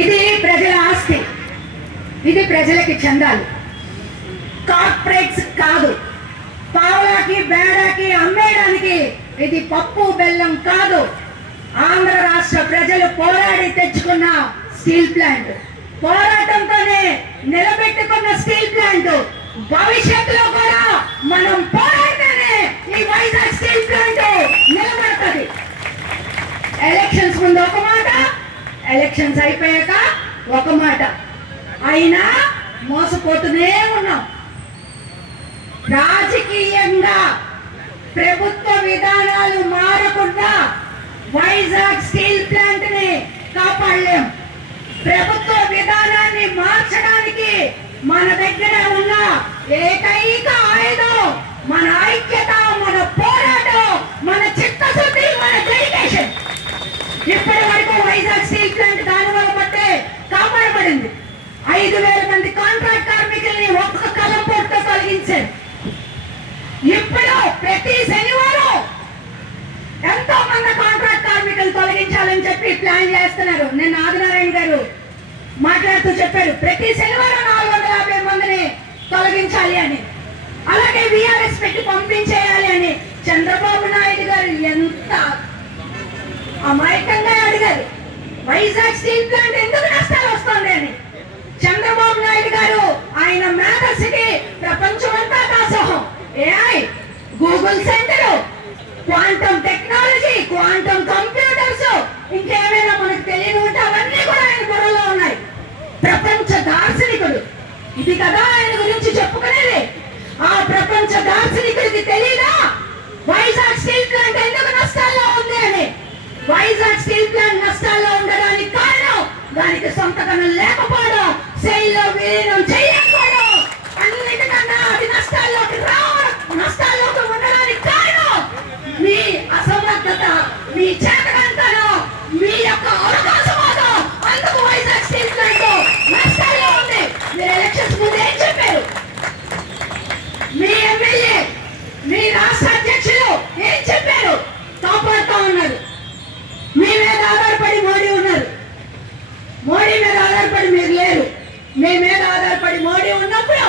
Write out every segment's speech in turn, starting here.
ఇది ప్రజల ఆస్తి, ఇది ప్రజలకి చెందాలి, కార్పొరేట్స్ కాదు. పావులాకి బేడాకి అమ్మేయడానికి ఇది పప్పు బెల్లం కాదు. ఆంధ్ర రాష్ట్ర ప్రజలు పోరాడి తెచ్చుకున్న స్టీల్ ప్లాంట్, పోరాటంతోనే నిలబెట్టుకున్న స్టీల్ ప్లాంట్. భవిష్యత్తులో కూడా మనం పోరాడితేనే ఈ వైజాగ్ స్టీల్ ప్లాంట్ నిలబడుతుంది. ఎలక్షన్స్ ముందు ఒక మాట, ఎలక్షన్స్ అయిపోయాక ఒక మాట, అయినా మోసపోతూనే ఉన్నాం. రాజకీయంగా ప్రభుత్వ విధానాలు మారకుండా వైజాగ్ స్టీల్ ప్లాంట్ ని కాపాడలేం. ప్రభుత్వ విధానాన్ని మార్చడానికి మన దగ్గర ఉన్న ఏకైక ఆయుధం మన ఐక్యత, మన పోరాటం, మన చిత్తశుద్ధి, మన డెడికేషన్. ఇప్పటి వరకు వైజాగ్ స్టీల్ ప్లాంట్ దాని వల్ల బట్టే కాపాడబడింది. 5,000 మంది కాంట్రాక్ట్ కార్మికుల్ని ఒక్క కలం పోటుతో తొలగించారు. ఇప్పుడు ప్రతి శనివారం ఎంతో మంది కాంట్రాక్ట్ కార్మికులు తొలగించాలని చెప్పి ప్లాన్ చేస్తున్నారు. నిన్న ఆదినారాయణ గారు మాట్లాడుతూ చెప్పారు, ప్రతి శనివారం 450 మందిని తొలగించాలి అని, అలాగే విఆర్ఎస్ పెట్టి పంపించేయాలి అని. చంద్రబాబు నాయుడు గారు ఎంత అమాయకంగా అడిగారు, వైజాగ్ స్టీల్ ప్లాంట్ ఎందుకు నష్టాలు వస్తుంది అని. చంద్రబాబు నాయుడు గారు ఆయన మేధస్సుకి ప్రపంచమంతా దాసోహం. AI, Google centre, quantum technology, quantum computers, ఇంకేమైనా మనకు తెలియని ఉంటే అవన్నీ కూడా ఆయన బుర్రలో ఉన్నాయి. ప్రపంచ దార్శనికుడు, ఇది కదా ఆయన గురించి చెప్పుకునేది. ఆ ప్రపంచ దార్శనికుడికి తెలీదా వైజాగ్ స్టీల్ ప్లాంట్ ఎందుకు నష్టాల్లో ఉంది అని? వైజాగ్ స్టీల్ ప్లాంట్ నష్టాల్లో ఉండడానికి కారణం దానికి సొంత గనులు లేకపోవడం, శైలిలో విలీనం చేయకపోవడం, అన్నిటికన్నా అది నష్టాల్లోకి ఉండడానికి కారణం మీ అసమర్థత, మీ చేతకంతనం, మీ యొక్క అవకాశవాదం. అందుకు వైజాగ్ స్టీల్ ప్లాంట్ నష్టాల్లో ఉంది. మీరు ఎలక్షన్స్ ముందు ఏం చెప్పారు? మీ ఎమ్మెల్యే, మీ రాష్ట్ర అధ్యక్షులు ఏం చెప్పారు? కాపాడుతూ ఉన్నారు. మీ మీద ఆధారపడి మోడీ ఉన్నారు. మోడీ మీద ఆధారపడి మీరు లేరు. మీ మీద ఆధారపడి మోడీ ఉన్నప్పుడు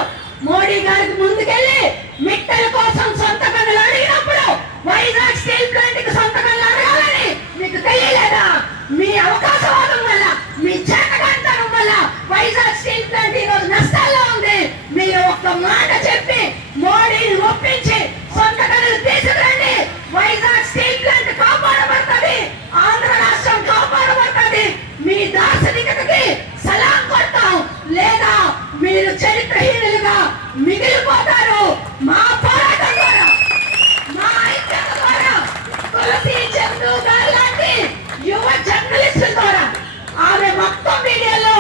మోడీ గారికి ముందుకెళ్ళి మిట్టల కోసం సొంత గనులు అడిగినప్పుడు వైజాగ్ స్టీల్ ప్లాంట్ కి సొంత గనులు అడగాలని మీకు తెలియలేదా? మీ అవకాశవాదం వల్ల, మీ చేతకంతనం వల్ల వైజాగ్ స్టీల్ ప్లాంట్ ఈ రోజు నష్టాల్లో ఉంది. మీరు ఒక్క మాట చెప్పి మోడీని ఒప్పించి సొంత గనులు తీసుకురండి. వైజాగ్ స్టీల్ ప్లాంట్ కాపాడబడుతుంది, ఆంధ్ర రాష్ట్రం కాపాడబడుతుంది. మీ దార్శనికతకి సలాం కొడతాం, లేదా మీరు చరిత్రహీనులుగా మిగిలిపోతారు. మా పోరాటం ద్వారా, మా ఐక్యత ద్వారా, తులసి చంద్రు గారు లాంటి యువ జర్నలిస్టుల ద్వారా, ఆమె మొత్తం వీడియోలో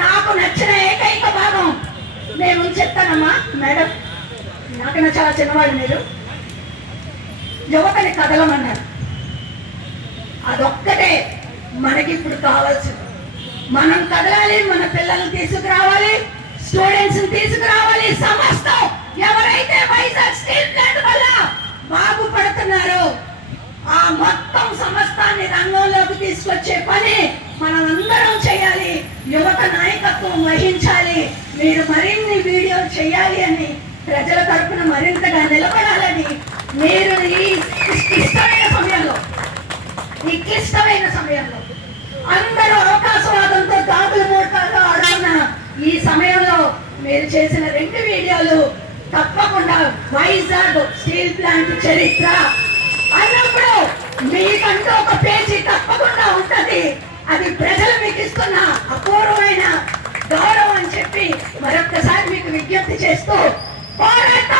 నాకు నచ్చిన ఏకైక భాగం నేను చెప్తానమ్మా మేడం, నాకన్నా చాలా చిన్నవాళ్ళు మీరు. యువతని కదలమన్నారు. అదొక్కటే మనకి ఇప్పుడు కావాల్సింది. మనం కదలాలి, మన పిల్లల్ని తీసుకురావాలి, స్టూడెంట్స్ తీసుకురావాలి. సమస్తం ఎవరైతే వైజాగ్ స్టీల్ ప్లాంట్ వల్ల బాగుపడుతున్నారో ఆ మొత్తం సమస్తాన్ని రంగంలోకి తీసుకొచ్చే పని మనం అందరం చేయాలి. యువత నాయకత్వం వహించాలి. మీరు మరిన్ని వీడియోలు చేయాలి అని, ప్రజల తరపున మరింతగా నిలబడాలని, మీరు ఈ క్లిష్టమైన సమయంలో అందరూ అవకాశవాదంతో దాగులు మూటగా ఆడుతున్న ఈ సమయంలో మీరు చేసిన 2 వీడియోలు తప్పకుండా వైజాగ్ స్టీల్ ప్లాంట్ చరిత్ర అన్నప్పుడు మీకంటూ ఒక పేజీ తప్పకుండా ఉంటది. అది ప్రజలు మీకు ఇస్తున్న అపూర్వమైన గౌరవం అని చెప్పి మరొక్కసారి మీకు విజ్ఞప్తి చేస్తూ పోరాట